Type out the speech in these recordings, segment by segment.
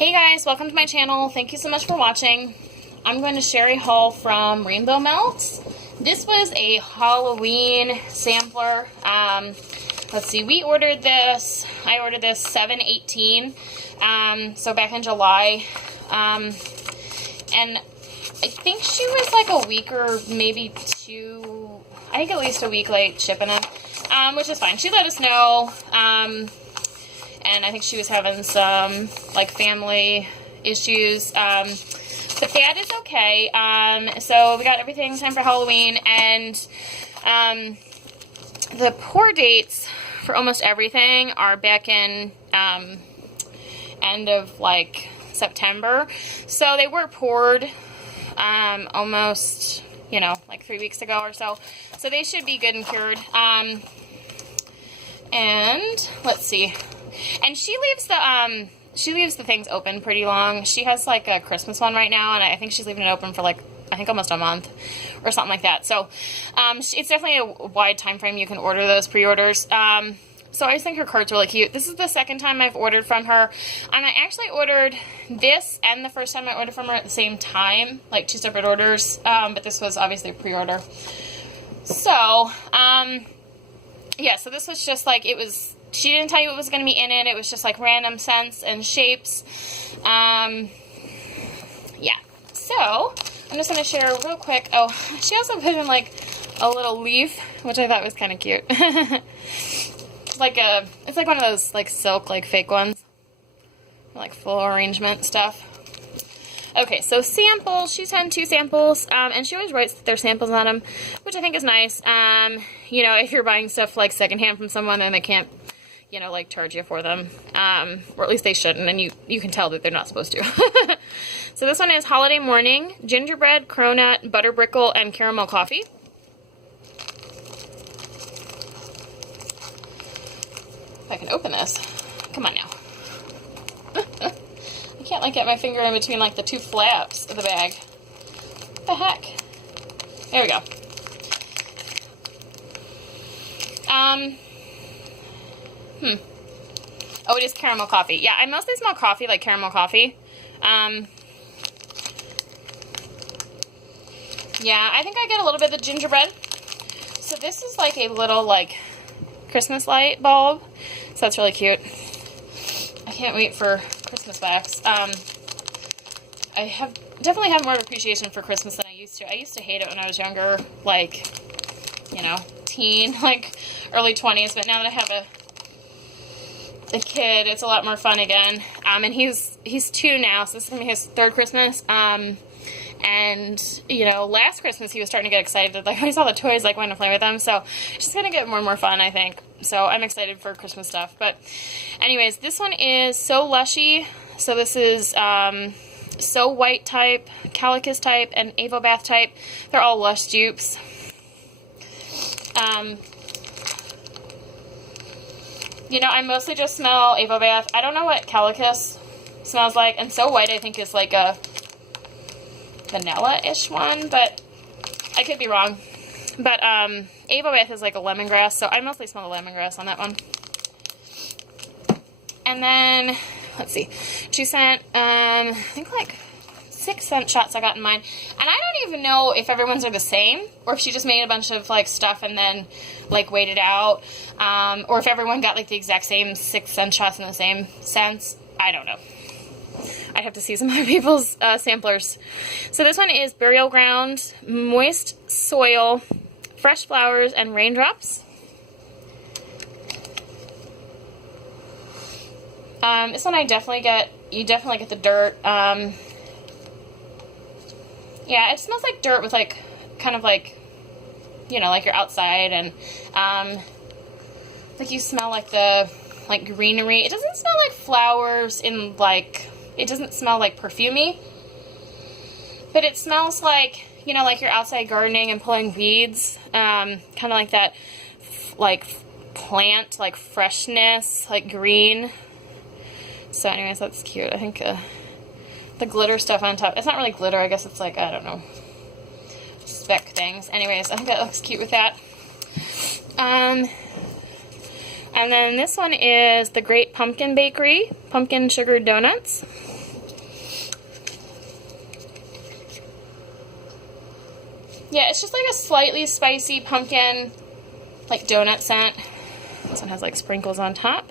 Hey guys, welcome to my channel. Thank you so much for watching. I'm going to share a haul from Rainbow Melts. This was a Halloween sampler. Let's see, we ordered this. I ordered this 7/18, so back in July. And I think she was like a week or maybe two, I think at least a week late shipping them, which is fine. She let us know. And I think she was having some, like, family issues, but that is okay. So we got everything in time for Halloween, and the pour dates for almost everything are back in end of, like, September. So they were poured almost, you know, like 3 weeks ago or so. So they should be good and cured. And let's see. And she leaves the things open pretty long. She has like a Christmas one right now, and I think she's leaving it open for like, I think almost a month or something like that. So it's definitely a wide time frame. You can order those pre-orders. So I just think her cart's really cute. This is the second time I've ordered from her, and I actually ordered this and the first time I ordered from her at the same time, like 2 separate orders. But this was obviously a pre-order. So yeah, so this was just like, it was. She didn't tell you what was going to be in it. It was just like random scents and shapes. Yeah. So I'm just going to share real quick. Oh, she also put in like a little leaf, which I thought was kind of cute. It's like one of those like silk, like fake ones, like full arrangement stuff. Okay, so samples. She sent 2 samples, and she always writes that there's samples on them, which I think is nice. You know, if you're buying stuff like secondhand from someone and they can't, you know, like charge you for them, or at least they shouldn't, and you can tell that they're not supposed to. So this one is Holiday Morning, Gingerbread, Cronut, Butter Brickle, and Caramel Coffee. If I can open this. Come on now. I can't like get my finger in between like the 2 flaps of the bag. What the heck? There we go. Oh, it is caramel coffee. Yeah, I mostly smell coffee, like caramel coffee. Yeah, I think I get a little bit of the gingerbread. So this is like a little, like, Christmas light bulb. So that's really cute. I can't wait for Christmas wax. I definitely have more appreciation for Christmas than I used to. I used to hate it when I was younger, like, you know, teen, like early 20s. But now that I have a kid, it's a lot more fun again. And he's 2 now, so this is gonna be his 3rd Christmas. And you know, last Christmas he was starting to get excited, like when he saw the toys, like wanting to play with them. So it's just gonna get more and more fun, I think. So I'm excited for Christmas stuff. But anyways, this one is So Lushy. So this is So White type, Calicus type, and Avo Bath type. They're all Lush dupes. You know, I mostly just smell Avo Bath. I don't know what Calicus smells like. And So White, I think, is like a vanilla-ish one, but I could be wrong. But Avo Bath is like a lemongrass, so I mostly smell the lemongrass on that one. And then, let's see, she sent, I think like 6 scent shots I got in mine. And I don't even know if everyone's are the same, or if she just made a bunch of like stuff and then like weighed it out, or if everyone got like the exact same 6 scent shots in the same scents. I don't know. I'd have to see some other people's samplers. So this one is Burial Ground, Moist Soil, Fresh Flowers, and Raindrops. This one I definitely get, you definitely get the dirt. Yeah, it smells like dirt with like, kind of like, you know, like you're outside, and like you smell like the, like greenery. It doesn't smell like flowers in like, it doesn't smell like perfumey, but it smells like, you know, like you're outside gardening and pulling weeds, kind of like that, like plant, like freshness, like green. So anyways, that's cute. I think the glitter stuff on top, it's not really glitter, I guess it's like, I don't know, speck things. Anyways, I think that looks cute with that. And then this one is the Great Pumpkin Bakery, Pumpkin Sugar Donuts. Yeah, it's just like a slightly spicy pumpkin, like donut scent. This one has like sprinkles on top.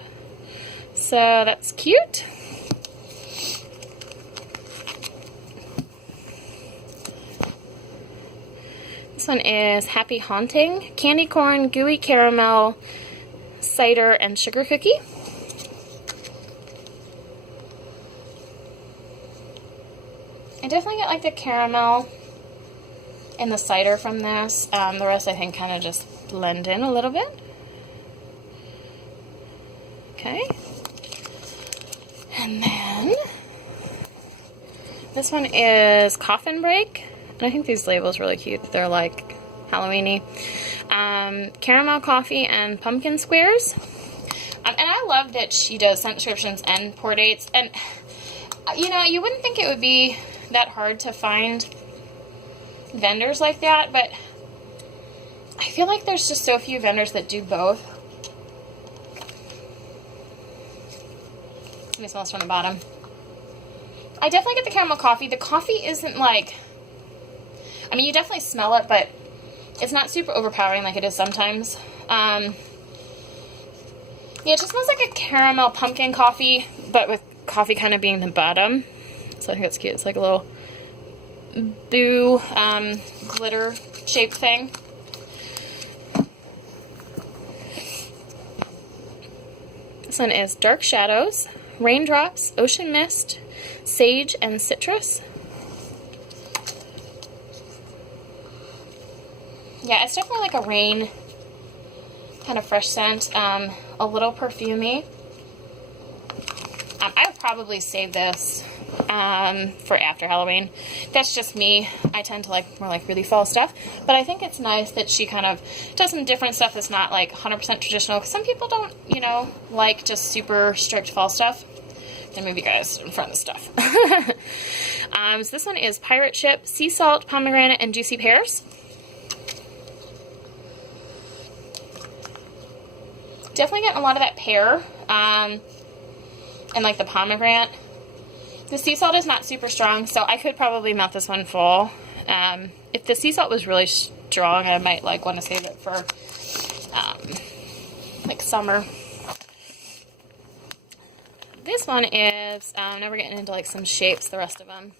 So that's cute. This one is Happy Haunting, candy corn, gooey caramel, cider, and sugar cookie. I definitely get like the caramel and the cider from this. The rest I think kind of just blend in a little bit. Okay. And then this one is Coffin Break. And I think these labels are really cute. They're like Halloween-y. Caramel coffee and pumpkin squares. And I love that she does scent descriptions and pour dates. And, you know, you wouldn't think it would be that hard to find vendors like that, but I feel like there's just so few vendors that do both. Let me smell this from the bottom. I definitely get the caramel coffee. The coffee isn't like, I mean, you definitely smell it, but it's not super overpowering like it is sometimes. Yeah, it just smells like a caramel pumpkin coffee, but with coffee kind of being the bottom. So I think that's cute. It's like a little boo glitter shaped thing. This one is Dark Shadows, Raindrops, Ocean Mist, Sage, and Citrus. Yeah, it's definitely like a rain kind of fresh scent, a little perfumey. I would probably save this for after Halloween. That's just me. I tend to like more like really fall stuff, but I think it's nice that she kind of does some different stuff that's not like 100% traditional, because some people don't, you know, like just super strict fall stuff. Then maybe guys in front of the stuff. So this one is Pirate Ship, Sea Salt, Pomegranate, and Juicy Pears. Definitely getting a lot of that pear, and like the pomegranate. The sea salt is not super strong, so I could probably melt this one full. If the sea salt was really strong, I might like want to save it for like summer. This one is, now we're getting into like some shapes, the rest of them.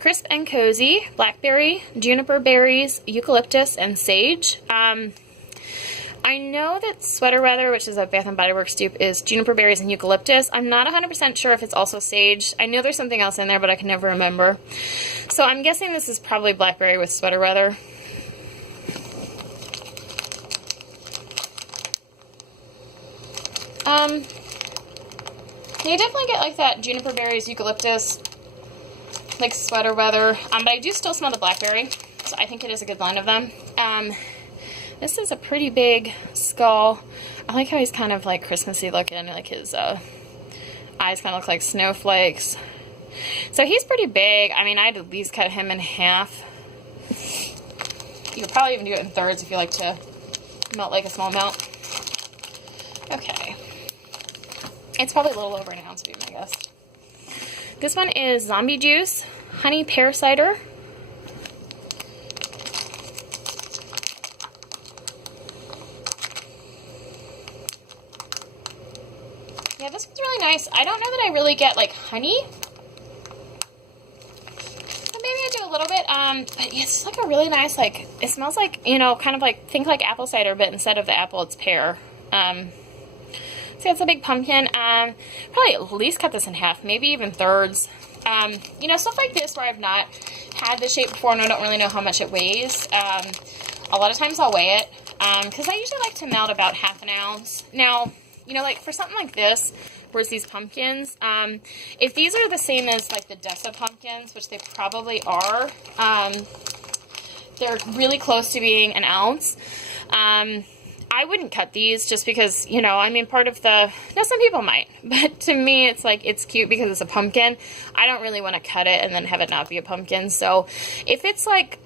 Crisp and Cozy, Blackberry, Juniper Berries, Eucalyptus, and Sage. I know that Sweater Weather, which is a Bath & Body Works dupe, is Juniper Berries and Eucalyptus. I'm not 100% sure if it's also Sage. I know there's something else in there, but I can never remember. So I'm guessing this is probably Blackberry with Sweater Weather. You definitely get like that Juniper Berries, Eucalyptus, like Sweater Weather, but I do still smell the Blackberry, so I think it is a good blend of them. This is a pretty big skull. I like how he's kind of like Christmassy looking, like his eyes kind of look like snowflakes. So he's pretty big. I mean, I'd at least cut him in half. You could probably even do it in thirds if you like to melt like a small melt. Okay. It's probably a little over an ounce, would be my guess. This one is Zombie Juice, Honey Pear Cider. Yeah, this one's really nice. I don't know that I really get like honey. So maybe I do a little bit. But it's like a really nice, like, it smells like, you know, kind of like, think like apple cider, but instead of the apple, it's pear. So it's a big pumpkin. Probably at least cut this in half, maybe even thirds. You know, stuff like this where I've not had the shape before and I don't really know how much it weighs. A lot of times I'll weigh it, because I usually like to melt about half an ounce. Now, you know, like for something like this, whereas these pumpkins, if these are the same as like the Dessa pumpkins, which they probably are, they're really close to being an ounce. I wouldn't cut these just because, you know, I mean, part of the, now some people might, but to me it's like, it's cute because it's a pumpkin. I don't really want to cut it and then have it not be a pumpkin. So if it's like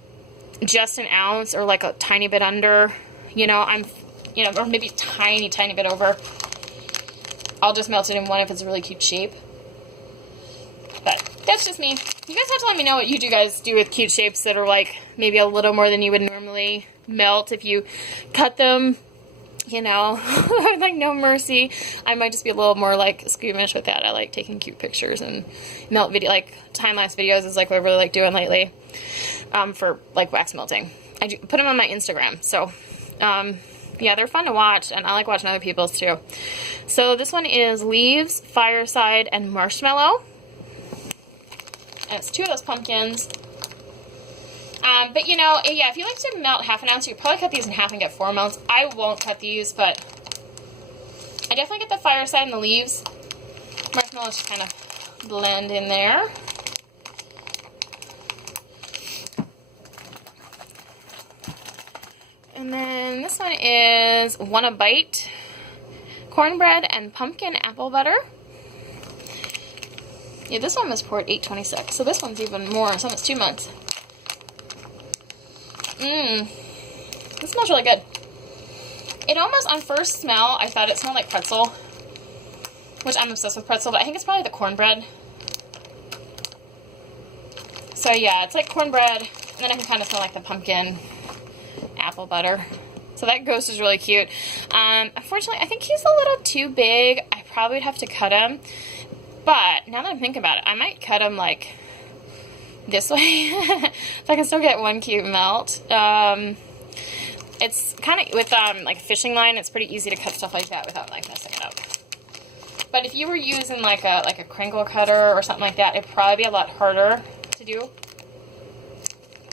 just an ounce or like a tiny bit under, you know, or maybe a tiny bit over, I'll just melt it in one if it's a really cute shape. But that's just me. You guys have to let me know what you guys do with cute shapes that are like maybe a little more than you would normally melt if you cut them, you know, like no mercy. I might just be a little more like squeamish with that. I like taking cute pictures, and melt video, like time-lapse videos is like what I really like doing lately, for like wax melting. I do put them on my Instagram. So, yeah, they're fun to watch, and I like watching other people's too. So this one is Leaves, Fireside, and Marshmallow. And it's 2 of those pumpkins. But you know, yeah, if you like to melt half an ounce, you probably cut these in half and get 4 melts. I won't cut these, but I definitely get the Fireside and the Leaves. Marshmallows just kind of blend in there. And then this one is Wanna Bite, Cornbread, and Pumpkin Apple Butter. Yeah, this one was poured $8.26, so this one's even more. It's almost 2 months. This smells really good. It almost, on first smell, I thought it smelled like pretzel, which I'm obsessed with pretzel, but I think it's probably the cornbread. So yeah, it's like cornbread, and then I can kind of smell like the pumpkin apple butter. So that ghost is really cute. Unfortunately, I think he's a little too big. I probably would have to cut him. But now that I'm thinking about it, I might cut him like this way so I can still get one cute melt. It's kind of, with like a fishing line, it's pretty easy to cut stuff like that without like messing it up. But if you were using like a crinkle cutter or something like that, it'd probably be a lot harder to do.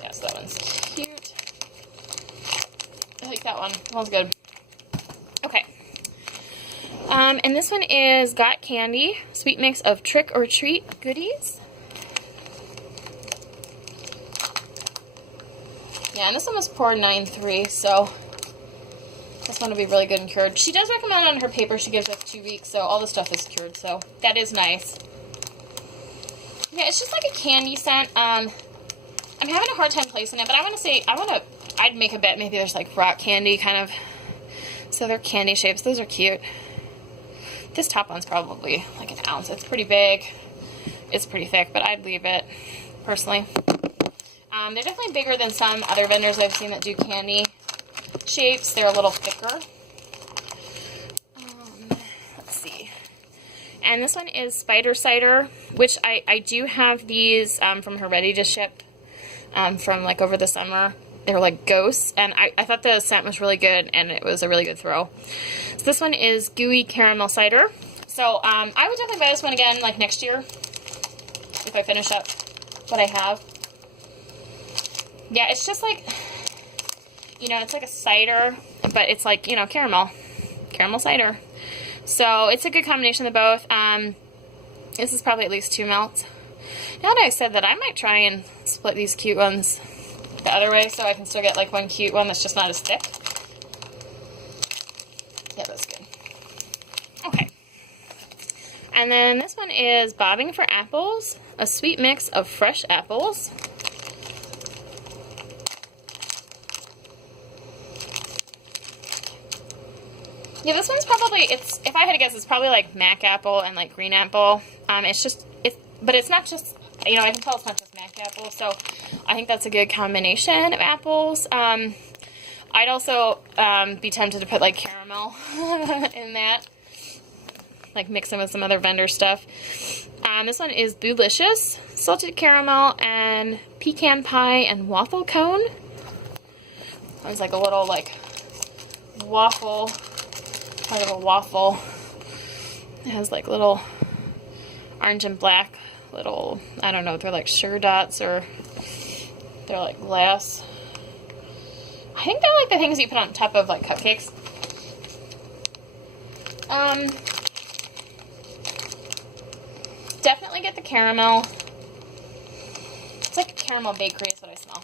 Yeah, so that one's cute. I like that one. Smells good. Okay. And this one is Got Candy, sweet mix of Trick or Treat goodies. Yeah, and this one was poured 9.3, so this one will be really good and cured. She does recommend on her paper she gives us 2 weeks, so all the stuff is cured, so that is nice. Yeah, it's just like a candy scent. I'm having a hard time placing it, but I'd make a bet maybe there's like rock candy kind of. So they're candy shapes. Those are cute. This top one's probably like an ounce. It's pretty big. It's pretty thick, but I'd leave it personally. They're definitely bigger than some other vendors I've seen that do candy shapes. They're a little thicker. Let's see. And this one is Spider Cider, which I do have these from her ready to ship from like over the summer. They were like ghosts, and I thought the scent was really good, and it was a really good throw. So this one is Gooey Caramel Cider. So I would definitely buy this one again like next year if I finish up what I have. Yeah, it's just like, you know, it's like a cider, but it's like, you know, caramel cider. So it's a good combination of both. This is probably at least 2 melts. Now that I said that, I might try and split these cute ones the other way so I can still get like one cute one that's just not as thick. Yeah, that's good. Okay. And then this one is Bobbing for Apples, a sweet mix of fresh apples. Yeah, this one's probably, if I had to guess, it's probably like Mac apple and like green apple. But it's not just, you know, I can tell it's not just Mac apple, so I think that's a good combination of apples. I'd also be tempted to put like caramel in that, like mix in with some other vendor stuff. This one is Boolicious, salted caramel and pecan pie and waffle cone. It's like a little like waffle, part of a waffle. It has like little orange and black little, I don't know if they're like sugar dots or they're like glass. I think they're like the things you put on top of like cupcakes. Definitely get the caramel. It's like a caramel bakery is what I smell.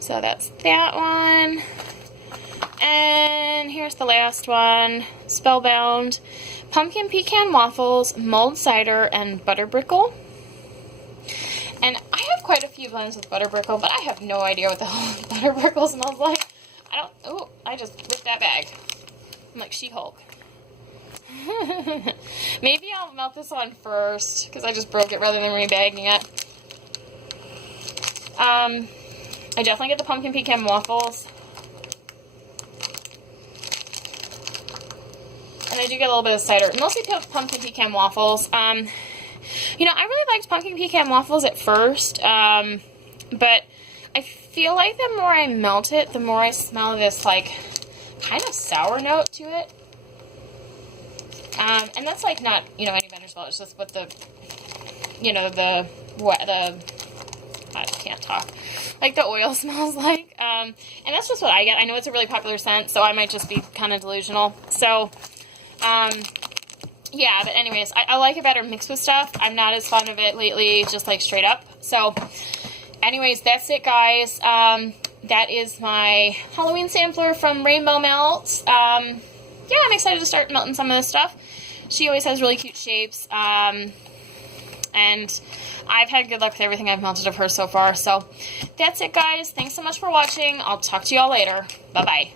So that's that one. And here's the last one. Spellbound. Pumpkin pecan waffles, mulled cider, and butterbrickle. And I have quite a few blends with butterbrickle, but I have no idea what the hell butterbrickle smells like. I just whipped that bag. I'm like She-Hulk. Maybe I'll melt this one first, because I just broke it rather than rebagging it. I definitely get the pumpkin pecan waffles. And I do get a little bit of cider. Mostly pumpkin pecan waffles. You know, I really liked pumpkin pecan waffles at first, but I feel like the more I melt it, the more I smell this, like, kind of sour note to it. And that's, like, not, you know, any vendor's fault. It's just what the, you know, I can't talk. Like, the oil smells like. And that's just what I get. I know it's a really popular scent, so I might just be kind of delusional. So, yeah, but anyways, I like it better mixed with stuff. I'm not as fond of it lately, just, like, straight up. So, anyways, that's it, guys. That is my Halloween sampler from Rainbow Melts. Yeah, I'm excited to start melting some of this stuff. She always has really cute shapes. And I've had good luck with everything I've melted of hers so far. So that's it, guys. Thanks so much for watching. I'll talk to y'all later. Bye-bye.